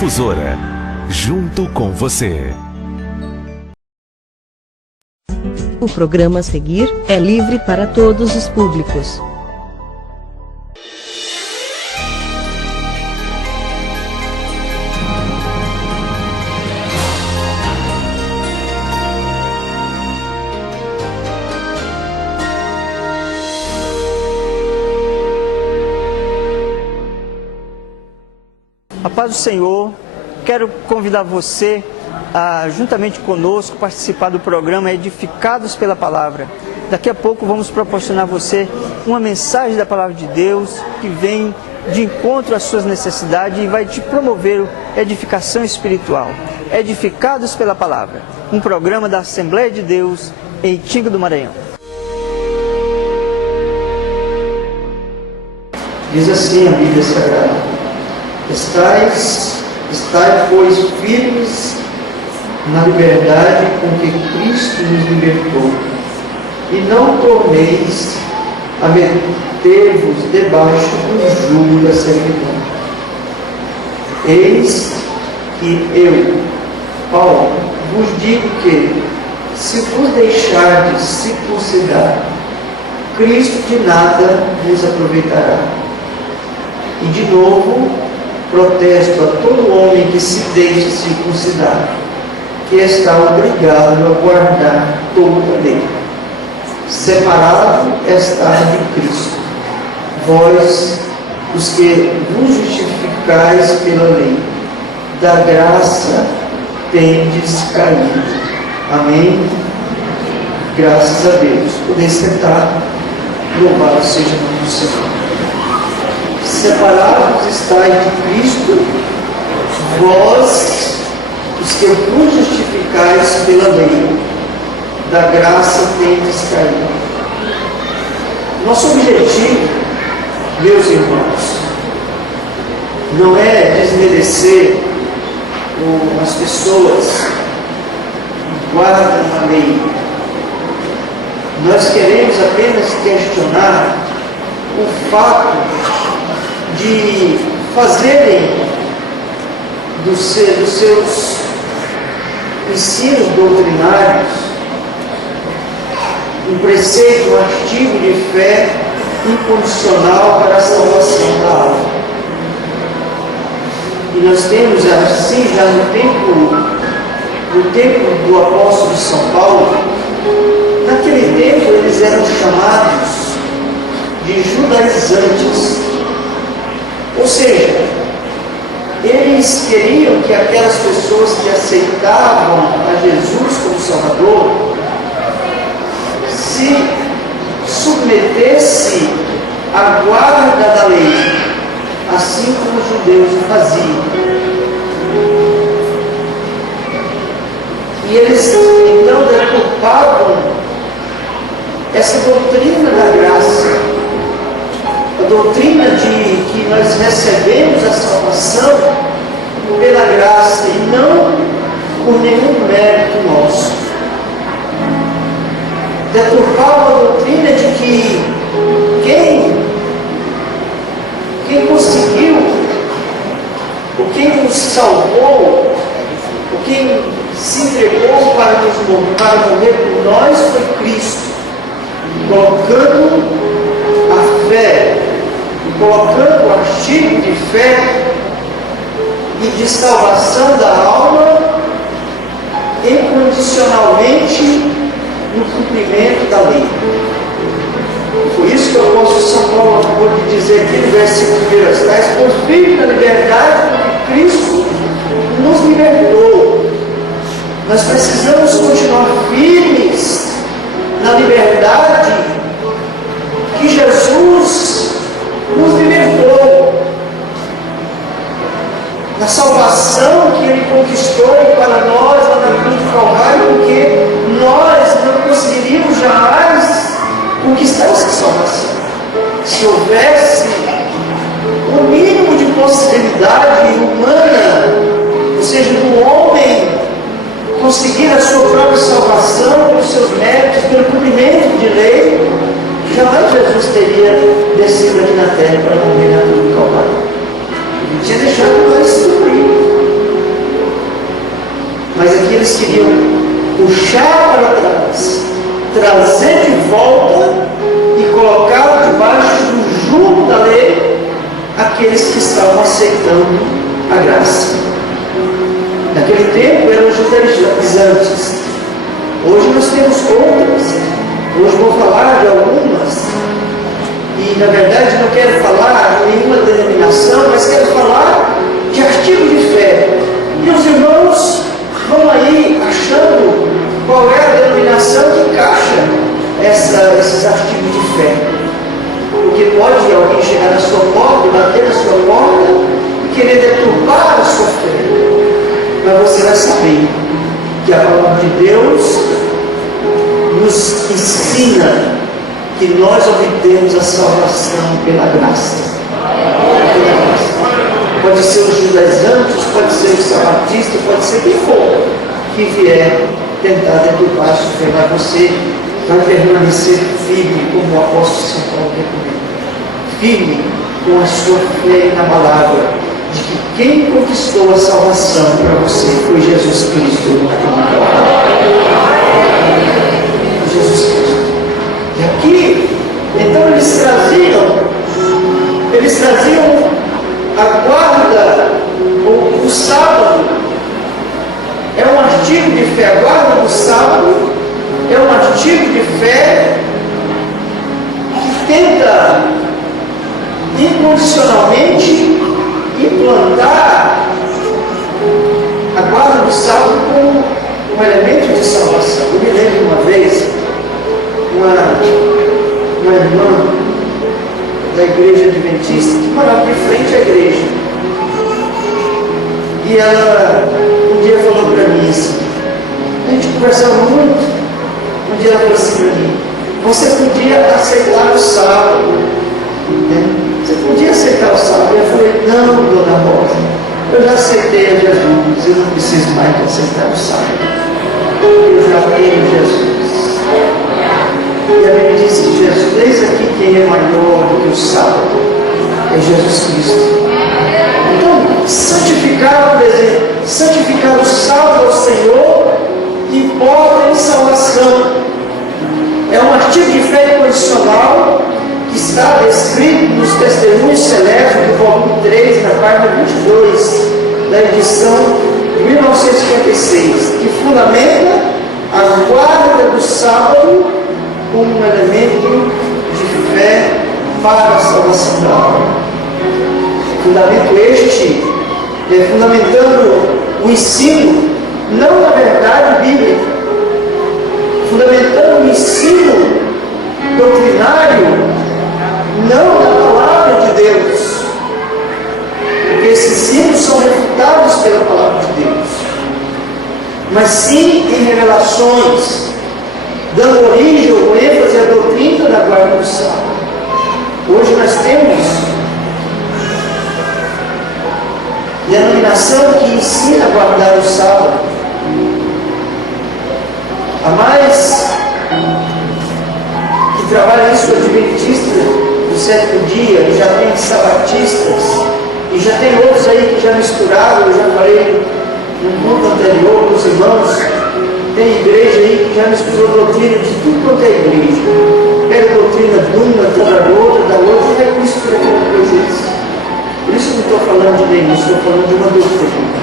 Difusora, junto com você. O programa a seguir é livre para todos os públicos. A paz do Senhor, quero convidar você a, juntamente conosco, participar do programa Edificados pela Palavra. Daqui a pouco vamos proporcionar a você uma mensagem da Palavra de Deus que vem de encontro às suas necessidades e vai te promover edificação espiritual. Edificados pela Palavra, um programa da Assembleia de Deus em Itinga do Maranhão. Diz assim a Bíblia Sagrada: Estai, pois, firmes na liberdade com que Cristo nos libertou, e não torneis a meter-vos debaixo do jugo da servidão. Eis que eu, Paulo, vos digo que, se vos deixardes circuncidar, Cristo de nada vos aproveitará. E de novo, protesto a todo homem que se deixe circuncidar, que está obrigado a guardar toda a lei. Separado está de Cristo, vós, os que vos justificais pela lei, da graça tendes caído. Amém? Graças a Deus. Poder sentar, louvado seja o nome do Senhor. Separados estáis de Cristo, vós, os que vos justificais pela lei, da graça tendes caído. Nosso objetivo, meus irmãos, não é desmerecer as pessoas que guardam a lei. Nós queremos apenas questionar o fato de fazerem dos seus ensinos doutrinários um preceito, um artigo de fé incondicional para a salvação da alma. E nós temos assim, já no tempo do apóstolo São Paulo, naquele tempo eles eram chamados de judaizantes. Ou seja, eles queriam que aquelas pessoas que aceitavam a Jesus como Salvador se submetessem à guarda da lei, assim como os judeus o faziam. E eles então deturpavam essa doutrina da graça, a doutrina de que nós recebemos a salvação pela graça e não por nenhum mérito nosso. Deturpava a doutrina de que quem conseguiu, ou quem nos salvou, ou quem se entregou para morrer por nós foi Cristo, colocando a fé, colocando o artigo de fé e de salvação da alma incondicionalmente no cumprimento da lei. Por isso que o apóstolo São Paulo acabou de dizer aqui no versículo 1: estais, pois, firmes na liberdade porque Cristo nos libertou. Nós precisamos continuar firmes na liberdade que Jesus nos libertou, na salvação que Ele conquistou para nós lá na cruz do Calvário, porque nós não conseguiríamos jamais conquistar essa salvação se houvesse o mínimo de possibilidade humana, ou seja, do homem conseguir a sua própria salvação pelos seus méritos, pelo cumprimento de lei. Jamais Jesus teria descido aqui na terra para morrer na cruz do Calvário. Ele tinha deixado nós cumprir. Mas aqui eles queriam puxar para trás, trazer de volta e colocar debaixo do jugo da lei aqueles que estavam aceitando a graça. Naquele tempo eram os judaizantes. Hoje nós temos outras. Hoje vou falar de algumas. E na verdade não quero falar de nenhuma denominação, mas quero falar de artigo de fé. E os irmãos vão aí achando qual é a denominação que encaixa esses artigos de fé. Porque pode alguém chegar na sua porta, bater na sua porta e querer deturpar a sua fé. Mas você vai saber que a palavra de Deus nos ensina que nós obtemos a salvação pela graça. Pode ser os judaizantes, pode ser os sabatistas, pode ser quem for que vier tentar deturpar a sua fé, mas você vai permanecer firme, como o apóstolo São Paulo recomenda. Firme com a sua fé inabalável, de que quem conquistou a salvação para você foi Jesus Cristo. Jesus Cristo. E aqui, então eles traziam a guarda, o sábado. É um artigo de fé. A guarda do sábado é um artigo de fé que tenta incondicionalmente implantar a guarda do sábado como um elemento de salvação. Eu me lembro uma vez, uma irmã da igreja adventista que morava de frente à igreja, e ela um dia falou para mim assim, a gente conversava muito. Um dia ela falou assim para mim: você podia aceitar o sábado, né? Você podia aceitar o sábado? Eu falei: não, dona Rosa, eu já aceitei a Jesus, eu não preciso mais de aceitar o sábado, eu já tenho Jesus. E a Bíblia diz que Jesus, desde aqui, quem é maior do que o sábado é Jesus Cristo. Então, santificar o sábado ao Senhor importa em salvação. É um artigo de fé condicional que está descrito nos Testemunhos Celestes do volume 3, na página 22 da edição de 1956, que fundamenta a guarda do sábado como um elemento de fé para a salvação da alma. Fundamento este, fundamentando o ensino, não na verdade bíblica, fundamentando o ensino doutrinário, não na palavra de Deus, porque esses ensinos são refutados pela palavra de Deus, mas sim em revelações, dando origem ou ênfase à doutrina da guarda do sábado. Hoje nós temos denominação que ensina a guardar o sábado. A mais que trabalha isso, adventista do sétimo dia, já tem sabatistas, e já tem outros aí que já misturaram. Eu já falei no mundo anterior com os irmãos, tem igreja aí que já misturou doutrina de tudo quanto é igreja. Pega a doutrina de uma, da outra, e vai mistura aquela coisa. Por isso eu não estou falando de nenhum, estou falando de uma doutrina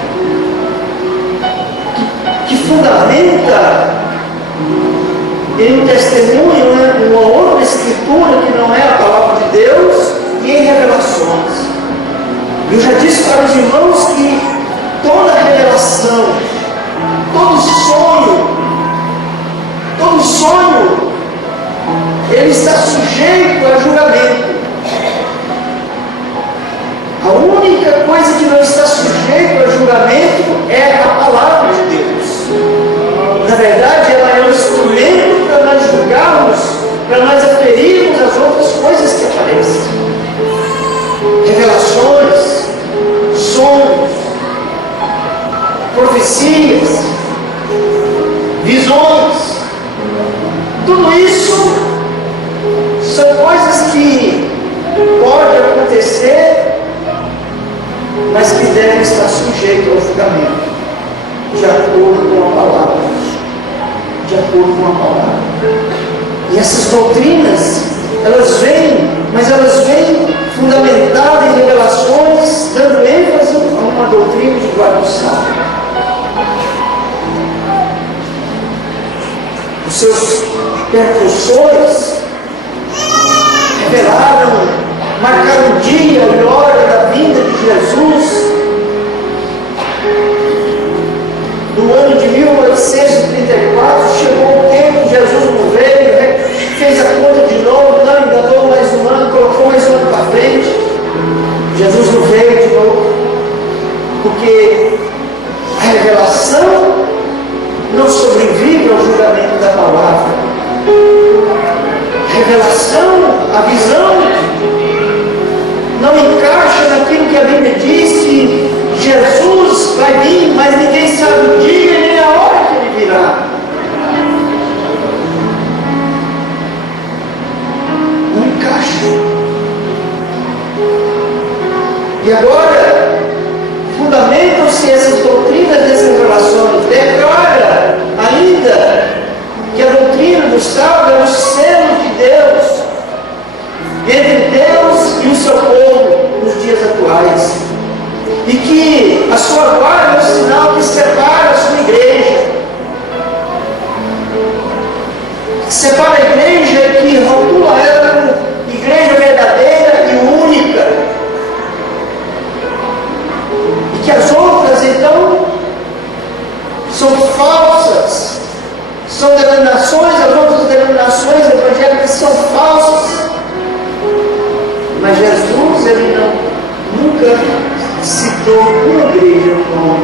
que fundamenta em um testemunho, né, uma outra escritura que não é a palavra de Deus, e em revelações. Eu já disse para os irmãos que toda revelação, todo sonho, ele está sujeito a julgamento. A única coisa que não está sujeito a julgamento é a palavra de Deus. Na verdade, ela é um instrumento para nós julgarmos, para nós aferirmos as outras coisas que aparecem. Revelações, sonhos, profecias, visões, tudo isso são coisas que podem acontecer, mas que devem estar sujeitos ao julgamento. de acordo com a palavra. De acordo com a palavra. E essas doutrinas, elas vêm, mas elas vêm fundamentadas em revelações, dando ênfase a uma doutrina de guarda do sábado. Os seus percursores revelaram, marcaram o dia e hora da vinda de Jesus. No ano de 1834, chegou o tempo, Jesus não veio, fez a conta de novo, não, enganou mais um ano, colocou mais um ano para frente. Jesus não veio de novo, porque a revelação não sobrevive ao julgamento da palavra. A revelação, a visão, não encaixa naquilo que a Bíblia diz que Jesus vai vir, mas ninguém sabe o dia nem a hora que ele virá. Não encaixa. E agora, fundamentam-se essas doutrinas dessas revelações. Declara ainda que a doutrina do sábado é o selo de Deus entre Deus e o seu povo nos dias atuais. E que a sua guarda é o sinal que separa a sua igreja. Que separa a igreja e que rotula ela como igreja verdadeira e única. E que as outras, então, são falsas. São denominações, as outras denominações evangélicas são falsas. Mas Jesus, ele nunca citou uma igreja como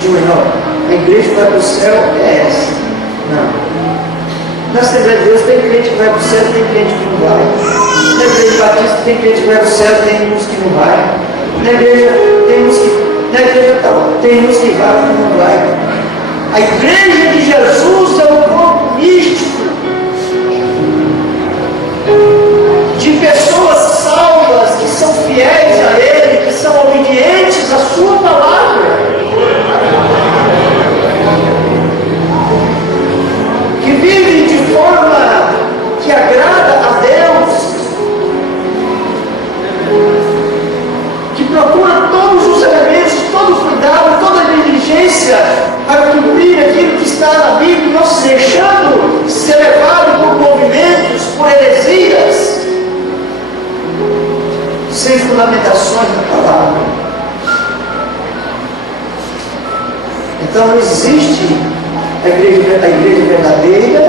de menor. A igreja que vai para o céu é essa. Não. Na Assembleia de Deus tem crente que vai para o céu, tem crente que não vai. Na igreja batista tem crente que vai para o céu, tem uns que não vai. Na igreja tem uns que. Na igreja tal, tem uns que vai e não vai. A igreja de Jesus é um corpo místico de pessoas salvas que são fiéis a Ele, que são obedientes à Sua palavra, que vivem de forma que agrada a Deus, que procura todos os elementos, todo o cuidado, toda a diligência para cumprir aquilo que está na Bíblia, não se deixando ser levado por movimentos, por heresias, sem fundamentações da palavra. Então existe a igreja verdadeira,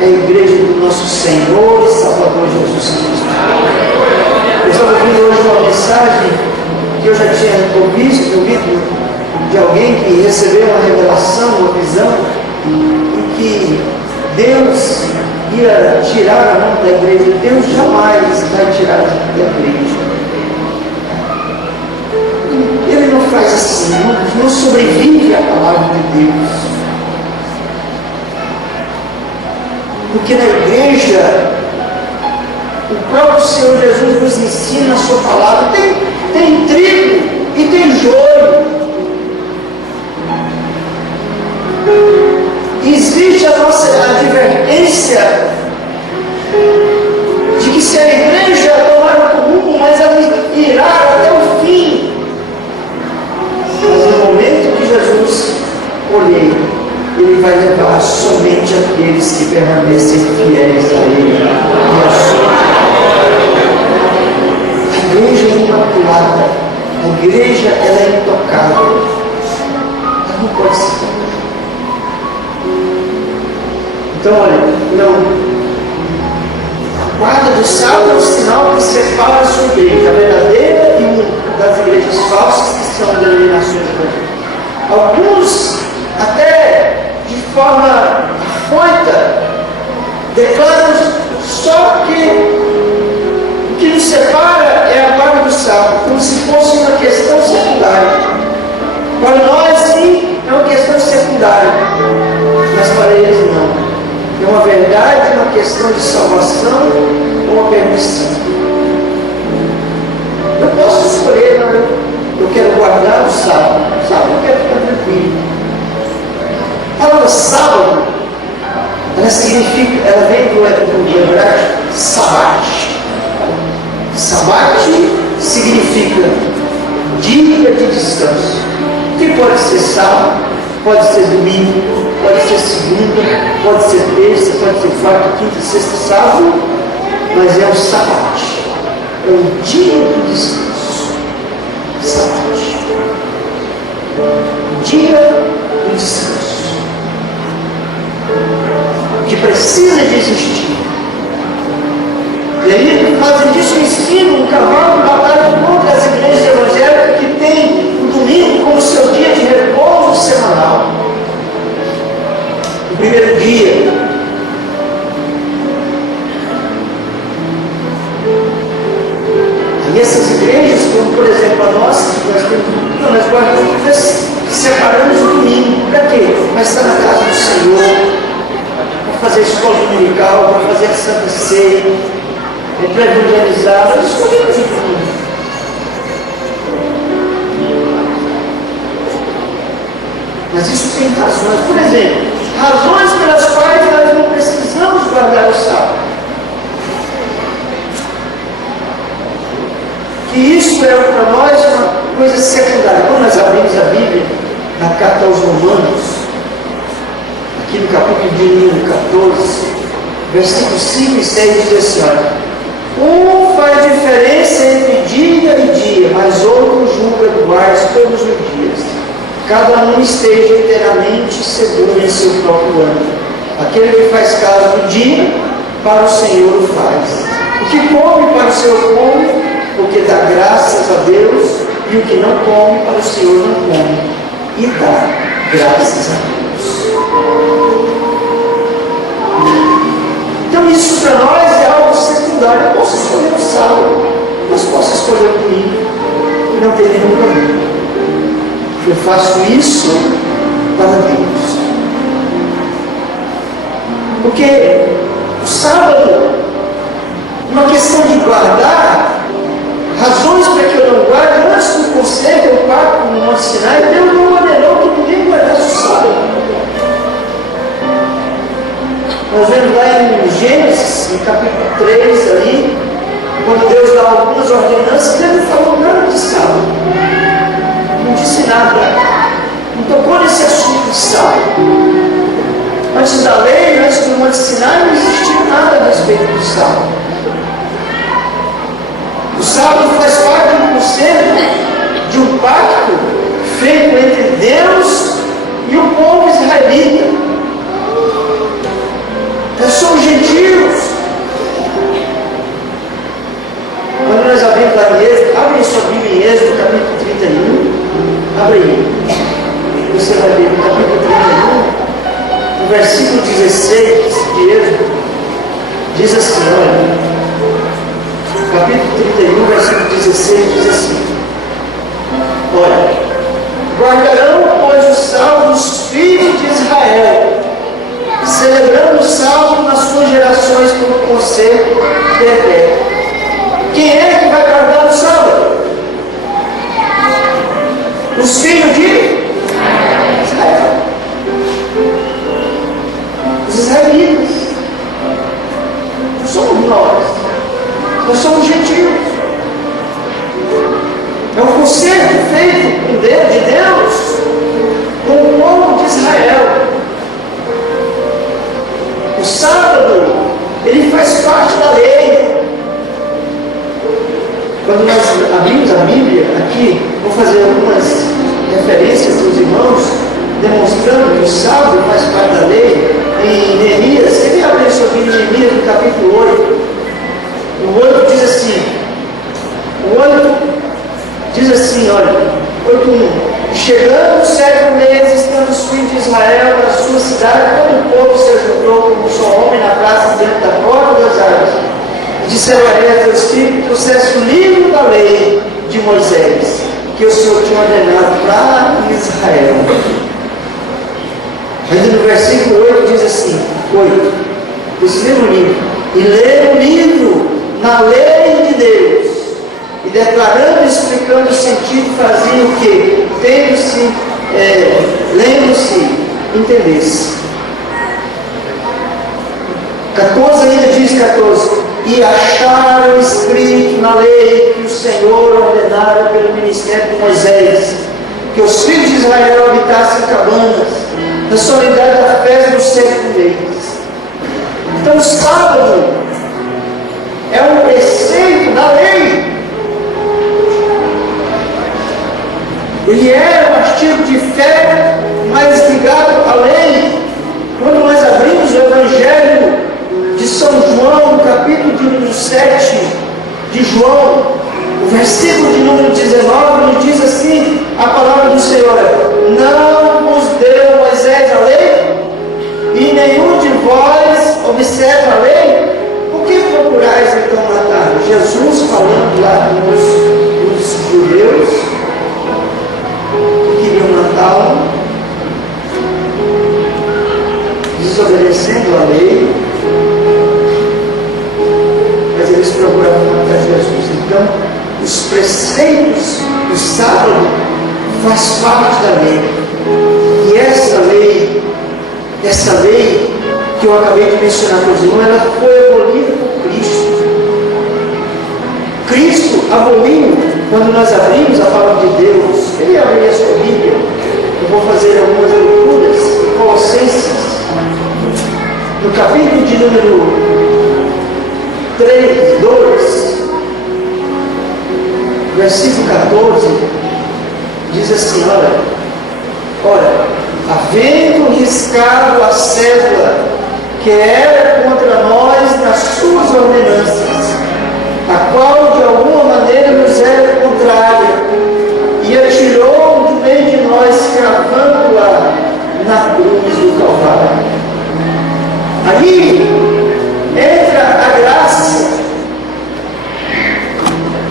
é a igreja do nosso Senhor e Salvador Jesus Cristo. Eu estava ouvindo hoje uma mensagem que eu já tinha ouvido de alguém que recebeu uma revelação, uma visão, e que Deus ia tirar a mão da igreja. Deus jamais vai tirar a mão da igreja. Ele não faz assim, não sobrevive à palavra de Deus. Porque na igreja, o próprio Senhor Jesus nos ensina a sua palavra. Tem trigo e tem joio. Existe a nossa advertência de que se a igreja tomar o rumo, mas ela irá até o fim. Mas no momento que Jesus colher, Ele vai levar somente aqueles que permanecem fiéis a Ele. A igreja é imaculada, a igreja ela é intocável, ela não pode ser tocada. Então, olha, não. A guarda do sábado é o sinal que separa a sua igreja, a verdadeira e única, das igrejas falsas que são denominações evangélicas. Alguns, até de forma afoita, declaram só que o que nos separa é a guarda do sábado, como se fosse uma questão secundária. Para nós, sim, é uma questão secundária, mas para eles não. É uma verdade, uma questão de salvação ou uma permissão. Eu posso escolher, não, eu quero guardar o sábado. O sábado eu quero ficar tranquilo. A palavra sábado, ela vem do hebraico sabat. Sabat significa dia de descanso. Que pode ser sábado, pode ser domingo, pode ser segunda, pode ser terça, pode ser quarta, quinta, sexta, sábado, mas é o sabat. É o dia do descanso. Sabat. Dia do descanso. Que precisa de existir. E aí fazem disso um ensino, um cavalo de batalha contra as igrejas evangélicas que têm o domingo como seu dia de repouso semanal. O primeiro dia. E essas igrejas, como por exemplo a nossa, nós guardamos, separamos o domingo. Para quê? Para estar na casa do Senhor, para fazer a escola dominical, para fazer a Santa Ceia, para evangelizar. Nós escolhemos o domingo. Mas isso tem razões. Por exemplo, razões pelas quais nós não precisamos guardar o sábado. Que isso é para nós uma coisa secundária. Quando nós abrimos a Bíblia, na carta aos Romanos, aqui no capítulo de número 14, versículos 5 e 6 diz assim, olha, faz diferença entre dia e dia, mas outro julga iguais todos os dias. Cada um esteja inteiramente seguro em seu próprio âmbito. Aquele que faz caso do dia, para o Senhor o faz. O que come para o Senhor come, porque dá graças a Deus, e o que não come para o Senhor não come, e dá graças a Deus. Então isso para nós é algo secundário. Eu posso escolher o sábado, mas posso escolher o domingo, e não tem nenhum problema. Eu faço isso para Deus. Porque o sábado, uma questão de guardar, razões para que eu não guarde, antes do conselho, eu parto no Monte Sinai, Deus não ordenou que ninguém guardasse o sábado. Nós vemos lá em Gênesis, no capítulo 3, ali, quando Deus dá algumas ordenanças, Deus não falou nada de sábado. Não disse nada. Não tocou nesse assunto de sábado. Antes da lei, antes do Monte Sinai, não existia nada a respeito do sábado. O sábado faz parte do conceito de um pacto feito entre Deus e o povo israelita. Nós somos gentios. Quando nós abrimos lá em Êxodo, abre sua Bíblia em Êxodo, capítulo 31. Abre aí. Você vai ver no capítulo 31, no versículo 16 de Êxodo, diz assim, olha. Capítulo 31, versículo 16, diz assim, olha, guardarão, pois, o sábado os filhos de Israel, celebrando o sábado nas suas gerações como conselho perpétuo. Quem é que vai guardar o sábado? Os filhos de Israel. Os israelitas. Não somos nós. Nós somos gentios. É um concerto feito com Deus, de Deus com o povo de Israel. O sábado, ele faz parte da lei. Quando nós abrimos a Bíblia aqui, vou fazer algumas referências para os irmãos, demonstrando que o sábado faz parte da lei. Em Neemias, quem abriu sua Bíblia em Neemias, no capítulo 8? O 8 diz assim, olha, 8:1. Chegando o 7º mês, estando os filhos de Israel na sua cidade, todo o povo se ajuntou como um só homem na praça diante da porta das árvores. E disseram a ele, teus filhos, que trouxesse o livro da lei de Moisés, que o Senhor tinha ordenado para Israel. Ainda no versículo 8 diz assim, 8, esse mesmo livro, e leram o livro na lei de Deus, e declarando e explicando o sentido, faziam o quê? Lendo-se entendesse. 14 ainda diz 14: e acharam escrito na lei que o Senhor ordenara pelo ministério de Moisés, que os filhos de Israel habitassem cabanas, na solenidade da festa dos 7 meses. Então o sábado é um preceito da lei. Ele é um artigo de fé, mas ligado à lei. Quando nós abrimos o Evangelho de São João, no capítulo de número 7 de João, o versículo de número 19, nos diz assim a palavra do Senhor: não vos deu Moisés a lei, e nenhum de vós observa a lei? Por que procurais então matar? Jesus falando lá dos judeus que queriam matá-lo, desobedecendo a lei, mas eles procuravam matar Jesus. Então, os preceitos do sábado faz parte da lei. E essa lei que eu acabei de mencionar para os irmãos, ela foi abolida por Cristo. Cristo aboliu, quando nós abrimos a palavra de Deus. Ele abriu a sua Bíblia. Eu vou fazer algumas leituras. Colossenses, no capítulo de número 3, 2, versículo 14, diz assim: ora, havendo riscado a cédula que era contra nós nas suas ordenanças, a qual de alguma maneira nos era contrária, e atirou do meio de nós, cravando-a na cruz do Calvário. Aí entra a graça.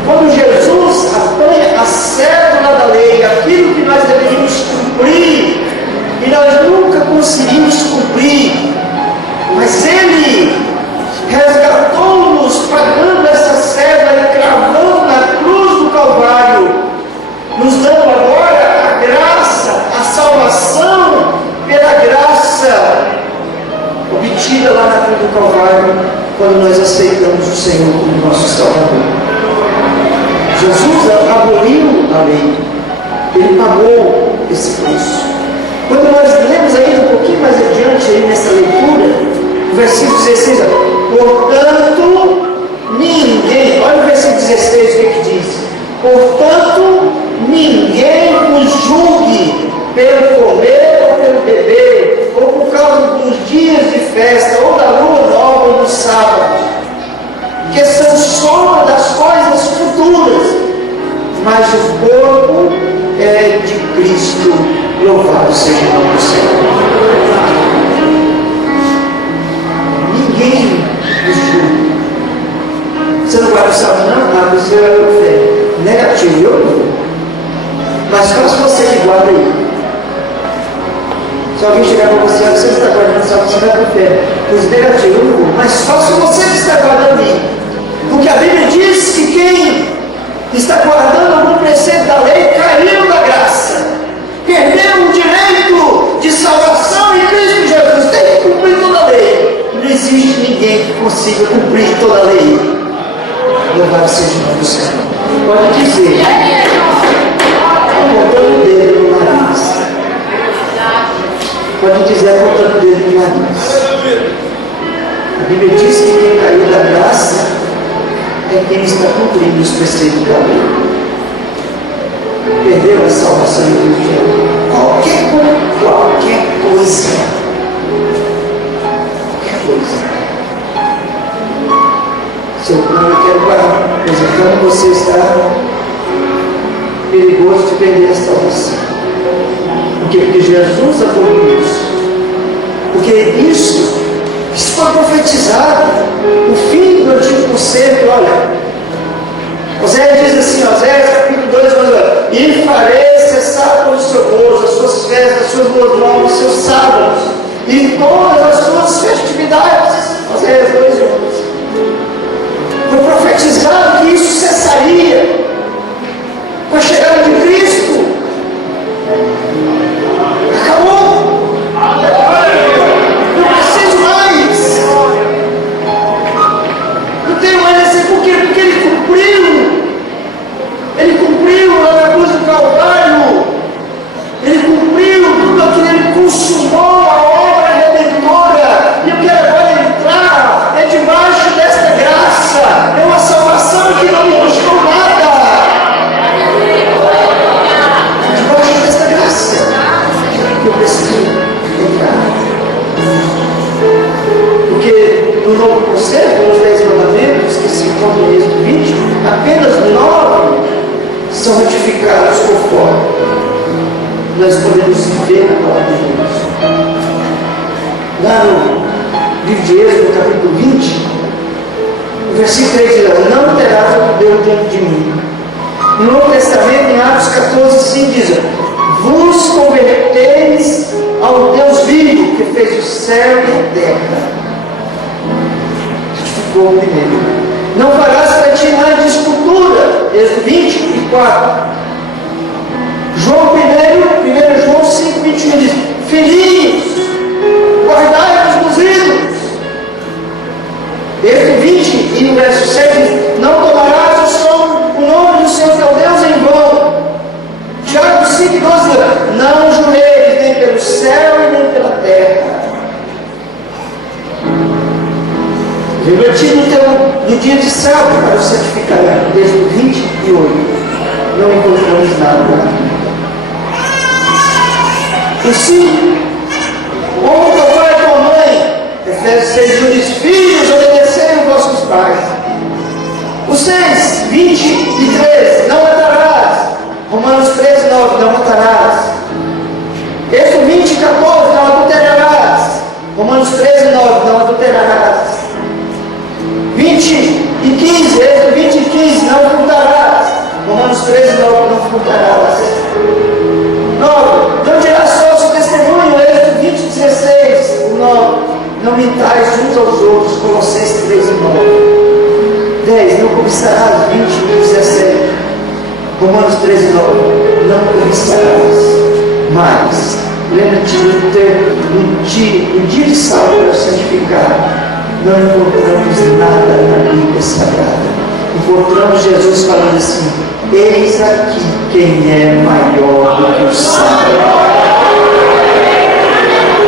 Quando Jesus apanha a cédula da lei, aquilo que nós deveríamos cumprir, e nós nunca conseguimos cumprir, mas Ele resgatou-nos pagando essa cédula e cravando na cruz do Calvário, nos dando agora a graça, a salvação pela graça obtida lá na cruz do Calvário, quando nós aceitamos o Senhor como nosso Salvador. Jesus aboliu a lei, Ele pagou esse preço. Quando nós lemos ainda um pouquinho mais adiante aí nessa leitura, o versículo 16, portanto, ninguém, olha o versículo 16, o que diz: portanto, ninguém vos julgue pelo comer ou pelo beber, ou por causa dos dias de festa, ou da lua nova, ou do sábado, que são sombra das coisas futuras, mas o corpo é de Cristo. Louvado seja o nome do Senhor. Ninguém nos julga. Você não vai no sábado, não? Ah, você vai por fé. Negativo, eu não. Mas faça você que guarda aí. Se alguém chegar para você, você está guardando sábado, você vai por fé. Pois negativo, eu não vou. Mas faça você que está guardando aí. Porque a Bíblia diz que quem está guardando algum preceito da lei caiu da graça. Perdeu o direito de salvação em Cristo Jesus. Tem que cumprir toda a lei. Não existe ninguém que consiga cumprir toda a lei. Louvado seja o nome do Senhor. Pode dizer, apontando o dedo no nariz. Pode dizer, apontando o dedo no nariz. A Bíblia diz que quem caiu da graça é quem está cumprindo os preceitos da lei. Perdeu a salvação em Cristo. Qualquer coisa. Seu plano, eu quero parar. Pois então você está perigoso de perder a salvação. Porque Jesus aboliu isso. Porque isso foi profetizado. O fim do antigo concerto, olha. Oséias diz assim, Oséias capítulo 2, e farei cessar todo o seu gozo, as suas festas, as suas boas novas, os seus sábados, e todas as suas festividades. Oséias 2, 11. Foi profetizado que isso cessaria com a chegada de Cristo. Acabou. Porque no novo processo, nos 10 mandamentos que se encontram no Êxodo 20, apenas 9 são ratificados conforme nós podemos viver na palavra de Deus. Lá no livro de Êxodo, capítulo 20, o versículo 3 diz: não terás outro Deus diante de mim. No Novo Testamento, em Atos 14, 5 diz: vos converteis ao Deus vivo, que fez o céu e a terra. Ratificou o primeiro. Não farás para ti mais de escultura. Êxodo 24. João 1 João 5, 21 diz: filhinhos, guardai-vos dos ídolos. Êxodo 20 e no verso 7 diz: não tomarás o nome do Senhor teu Deus em vão. Tiago 5, 12 diz: não jureis nem pelo céu e nem pela terra. Refletir no dia de sábado para o santificar. Êxodo 28. Não encontramos nada. O 5, honra teu pai e tua mãe. Efésios 6 diz: filhos, obedecei aos vossos pais. O 6, 23, não matarás. Romanos 13, 9, não matarás. Êxodo 20, 14, não adulterarás. Romanos 13, 9, não adulterarás. 20 e 15, Êxodo 20 e 15, não furtarás. Romanos 13, 9, não furtarás. 9, não dirás falso testemunho. Êxodo 20, 16, 9, não mentais uns aos outros. Colossenses 3 e 9. 10, não cobiçarás. 20 e 17, Romanos 13 e 9, não cobiçarás. Mas, lembra-te no dia de sábado para santificar. Não encontramos nada na Bíblia Sagrada. Encontramos Jesus falando assim: eis aqui quem é maior do que o sábado.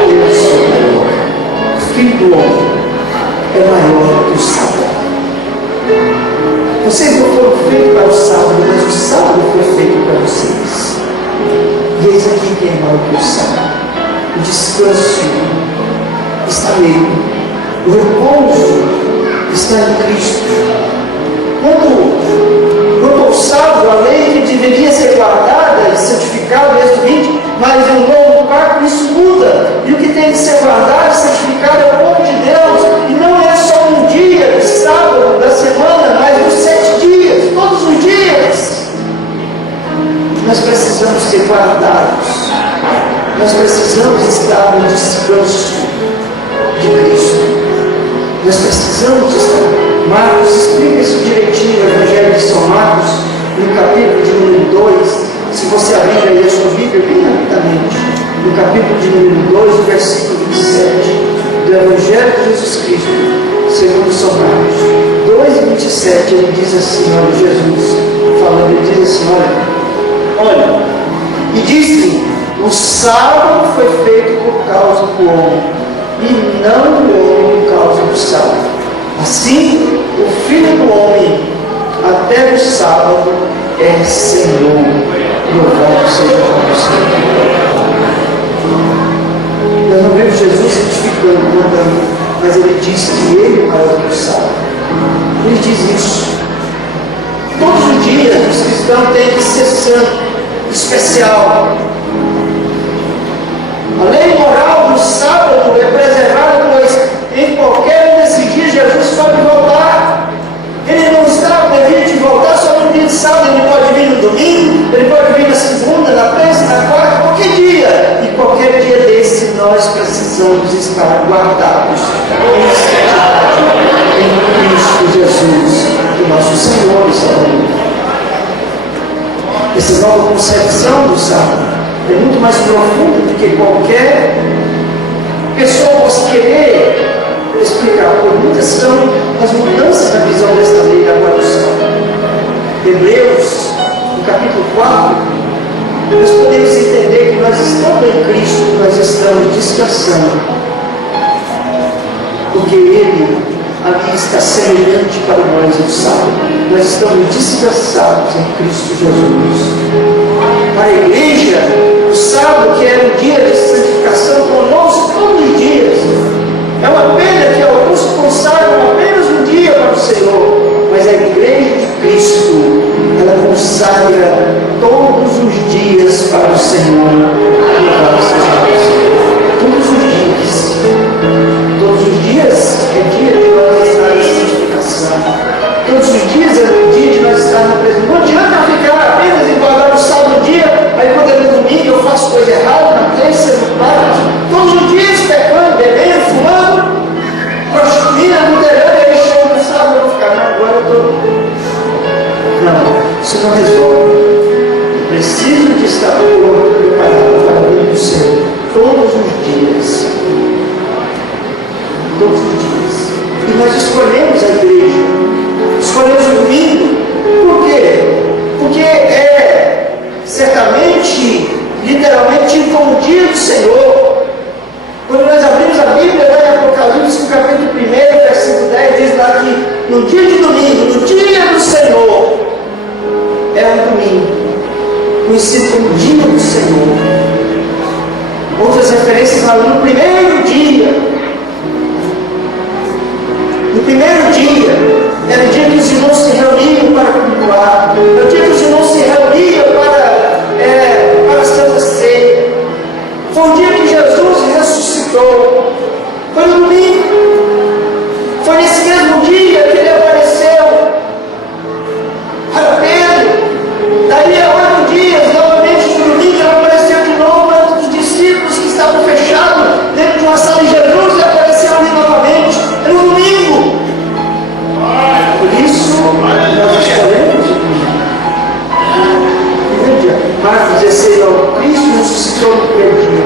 Eu sou maior. O Filho do Homem é maior do que o sábado. Vocês não foram feitos para o sábado, mas o sábado foi feito para vocês. E eis aqui quem é maior do que o sábado. O descanso está nele. O repouso está em Cristo. Quanto ao sábado, a lei que deveria ser guardada e santificada, Êxodo 20, mas em um novo pacto isso muda. E o que tem que ser guardado e santificado é o povo de Deus. E não é só um dia de sábado da semana, mas os 7 dias, todos os dias. Nós precisamos ser guardados. Nós precisamos estar no descanso de Cristo. Nós precisamos estar. Marcos explica isso direitinho no Evangelho de São Marcos, no capítulo de número 2. Se você abrir aí a sua Bíblia bem rapidamente, no capítulo de número 2, o versículo 27, do Evangelho de Jesus Cristo, segundo São Marcos 2 e 27, ele diz assim: olha, Jesus falando, ele diz assim: olha, e disse: o sábado foi feito por causa do homem, e não o homem por causa do sábado. Assim, o Filho do Homem, até o sábado, é Senhor. Louvado seja o Senhor. Nós não vemos Jesus certificando, mandando, mas ele disse que ele é maior que o sábado. Ele diz isso. Todos os dias, os cristãos têm que ser santo, especial. A lei moral do sábado é preservada, pois em qualquer um desses dias Jesus pode voltar. Ele não está prevendo de voltar só no dia de sábado, ele pode vir no domingo, ele pode vir na segunda, na terça, na quarta, qualquer dia. E qualquer dia desse nós precisamos estar guardados em Cristo Jesus, o nosso Senhor e Salvador. Essa nova concepção do sábado é muito mais profunda do que qualquer pessoa possa querer explicar. Por muitas são as mudanças na visão desta lei da guarda. Hebreus, no capítulo 4, nós podemos entender que nós estamos em Cristo, nós estamos descansando, porque Ele ali está semelhante para nós no sábado. Nós estamos descansados em Cristo Jesus. Para a igreja, o sábado, que era um dia de santificação, tornou-se todos os dias. É uma pena que Isso não resolve. Eu preciso de estar pronto, preparado para vir do Senhor todos os dias. Todos os dias. E nós escolhemos a igreja. Escolhemos o domingo. Por quê? Porque é certamente, literalmente, o dia do Senhor. Quando nós abrimos a Bíblia, lá em Apocalipse, no capítulo 1, versículo 10, diz lá que no dia de domingo, no dia do Senhor, é um domingo, conhecido como dia do Senhor. Outras referências falam no primeiro dia. No primeiro dia, era o dia que os irmãos se reuniam para cultuar, era o dia que os irmãos se reuniam para a Santa Ceia. Foi o dia que Jesus ressuscitou. Foi no domingo. Foi nesse mesmo dia que ele apareceu para Pedro. Daí a 8 dias, novamente no domingo, ele apareceu de novo para os discípulos que estavam fechados dentro de uma sala de Jesus e apareceu ali novamente. É no domingo. Por isso, nós escolhemos o domingo. Marcos 16, Cristo ressuscitou no primeiro dia.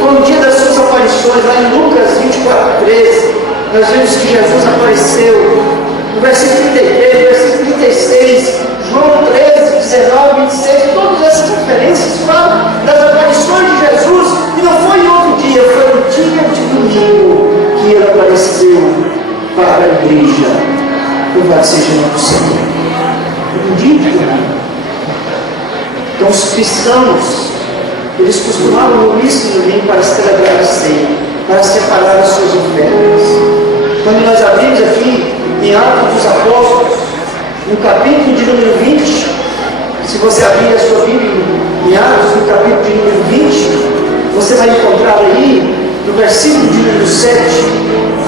Foi o dia das suas aparições, lá em Lucas 24, 13. Nós vemos que Jesus apareceu. No versículo 33, versículo 36, João 13, 19, 26, todas essas referências falam das aparições de Jesus. E não foi em outro dia, foi no dia de domingo que ele apareceu para a igreja. Louvado seja o nosso Senhor. No dia de domingo. Então os cristãos, eles costumavam unir-se no domingo para celebrar a ceia, para separar as suas ofertas. Quando nós abrimos aqui em Atos dos Apóstolos, no capítulo de número 20, se você abrir a sua Bíblia em Atos, no capítulo de número 20, você vai encontrar aí, no versículo de número 7,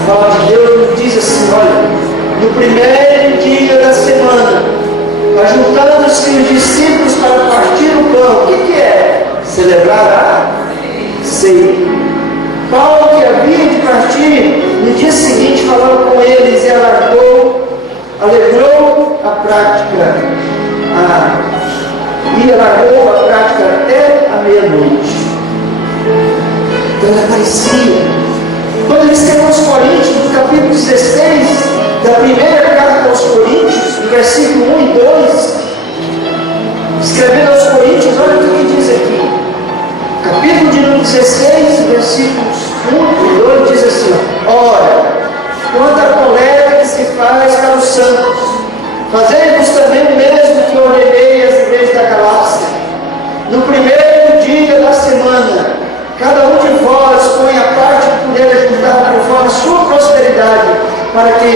a palavra de Deus nos diz assim: olha, no primeiro dia da semana, ajuntando-se os discípulos para partir o pão. O que é? Celebrar a ceia. Paulo, que havia de partir, no dia seguinte falou com eles e alegrou a prática, e alargou a prática até a meia-noite. Então ele aparecia. Quando ele escreveu aos Coríntios, no capítulo 16, da primeira carta aos Coríntios, no versículo 1 e 2, escrevendo aos Coríntios, olha o que diz aqui. Capítulo de número 16, versículos 1 e 2, diz assim: ora, quanto à coleta que se faz para os santos, fazei-vos também o mesmo que ordenei às igrejas da Galácia. No primeiro dia da semana, cada um de vós põe a parte que puder ajudar conforme a sua prosperidade, para que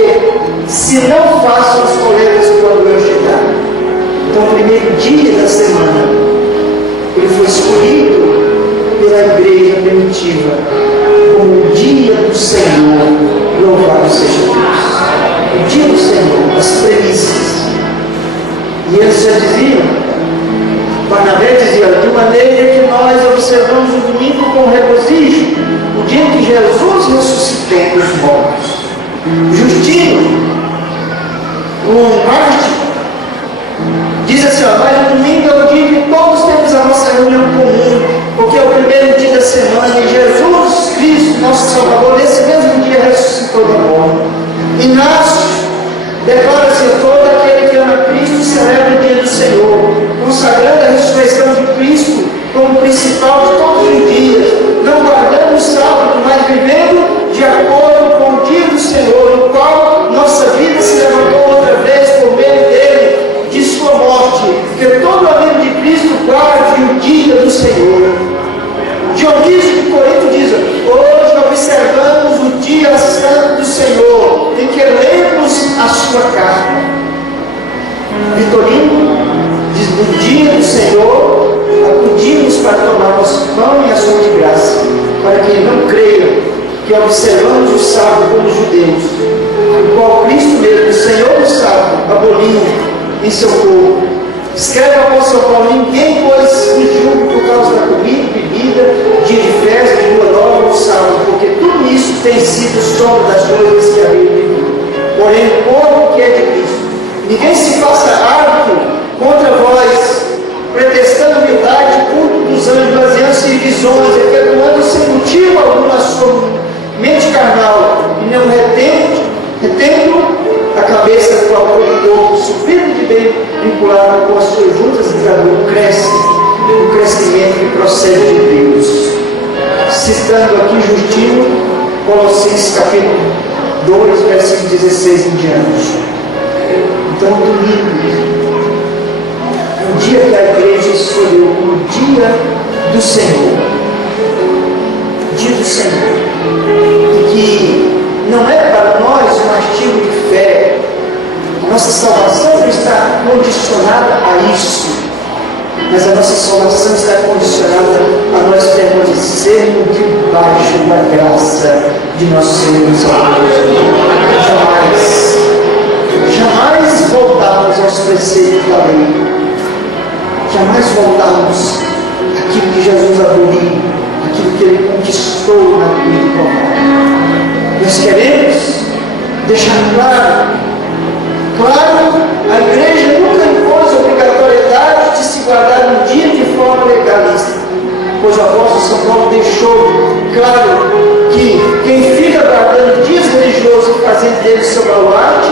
se não façam as coletas quando eu chegar. Então, o primeiro dia da semana, ele foi escolhido pela igreja primitiva como o dia do Senhor. Louvado seja Deus. O dia do Senhor, as premissas. E eles já diziam, Barnabé dizia, de maneira que nós observamos o domingo com regozijo, o dia que Jesus ressuscitou dos mortos. Justino, o Marte, diz assim: mas o domingo é o dia que todos temos a nossa reunião comum, porque é o primeiro dia da semana e Jesus Cristo, nosso Salvador, nesse mesmo dia ressuscitou da morte. Inácio declara-se todo aquele que ama Cristo e celebra o dia do Senhor, consagrando a ressurreição de Cristo como principal de todos os dias, não guardando o sábado, mas vivendo de acordo com o dia do Senhor, no qual nossa vida se levantou outra vez por meio dele, de sua morte, que todo amigo de Cristo guarde o dia do Senhor. Dionísio de Corinto diz: hoje observamos o dia santo do Senhor, em que lemos a sua carta. Vitorino diz: no dia do Senhor acudimos para tomarmos pão e açúcar de graça, para que não creiam que observamos o sábado como judeus, o qual Cristo mesmo, o Senhor do sábado, aboliu em seu corpo. Escreve o apóstolo Paulo: ninguém, pois, se julgue por causa da comida, bebida, dia de festa, de lua nova ou sábado, porque tudo isso tem sido sombra das coisas que havia vivido. Porém, o corpo que é de Cristo. Ninguém se faça árbitro Contra vós, pretextando humildade, culto dos anjos, baseando-se em visões, efetuando sem motivo algum a sua mente carnal, e não retendo a cabeça do próprio corpo, subindo de bem vinculado com as suas juntas de calor, cresce o crescimento que procede de Deus. Citando aqui Justino, Colossenses capítulo 2, versículo 16 em diante. Então, domingo, o dia que a igreja escolheu, o dia do Senhor. Dia do Senhor. E que não é para nós um artigo de fé. A nossa salvação não está condicionada a isso. Mas a nossa salvação está condicionada a nós permanecermos debaixo da graça de nosso Senhor e Salvador. Jamais voltarmos aos preceitos da lei. Jamais voltarmos àquilo que Jesus aboliu, aquilo que Ele conquistou na cruz do Calvário. Nós queremos deixar claro, a igreja nunca impôs a obrigatoriedade de se guardar um dia de forma legalista, pois o apóstolo São Paulo deixou claro que quem fica guardando dias religiosos e fazendo dele seu baluarte,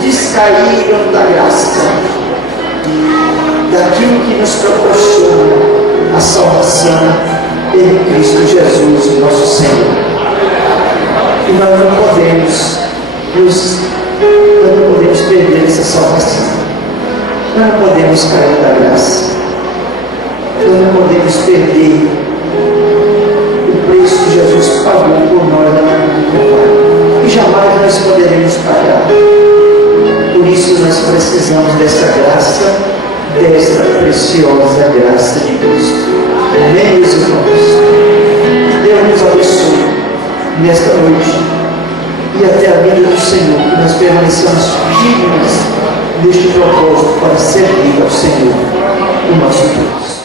descaíram da graça, daquilo que nos proporciona a salvação em Cristo Jesus, nosso Senhor. E nós não podemos perder essa salvação. Nós não podemos cair da graça. Nós não podemos perder o preço que Jesus pagou por nós na cruz do Calvário. E jamais nós poderemos pagar. Por isso nós precisamos dessa graça, desta preciosa graça de Cristo. Amém, meus irmãos? Deus nos abençoe nesta noite e até a vinda do Senhor, que nós permaneçamos firmes neste propósito para servir ao Senhor, o nosso Deus.